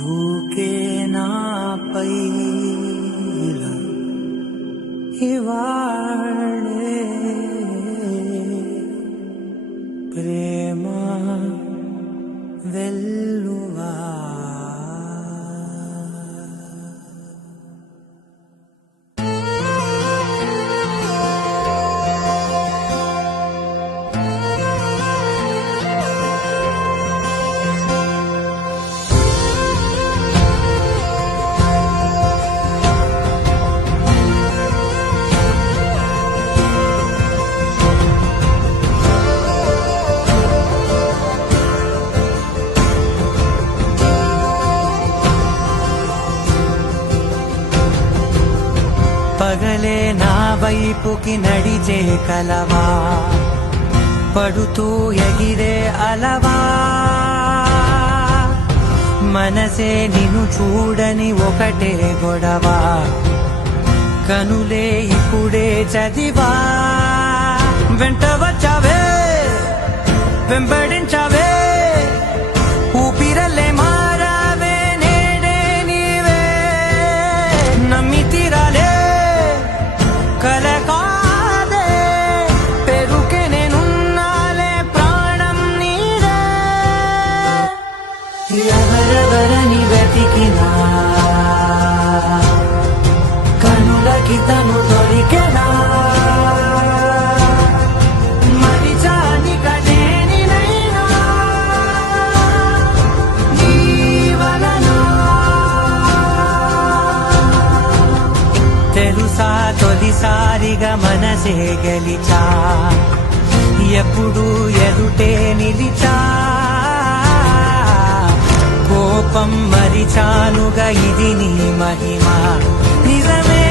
దూకే నాపై ఇలా ఇవాళే ప్రేమ వెల్లువా. పగలే నా వైపుకి నడిచే కలవా, పడుతూ ఎగిరే అలవా, మనసే నిన్ను చూడని ఒకటే గొడవ, కనులే ఇప్పుడే చదివా. వెంట వచ్చావే వెంబడించావే, ఊపిరల్లే మారావే నేడే నీవే, నమ్మి తీరాలే కల కాదే, పెరుకే నేనున్నాలే ప్రాణం నీడే. ఎవరెవరని వెతికినా కనులకి తను దొరికెనా, మరిచాని కదేనినైనా నీ వలన. తెలుసా తొలిసారిగా మనసే గెలిచా, ఎప్పుడు ఎదుటే నిలిచా, కోపం మరిచానుగా ఇది నీ మహిమ నిజమే.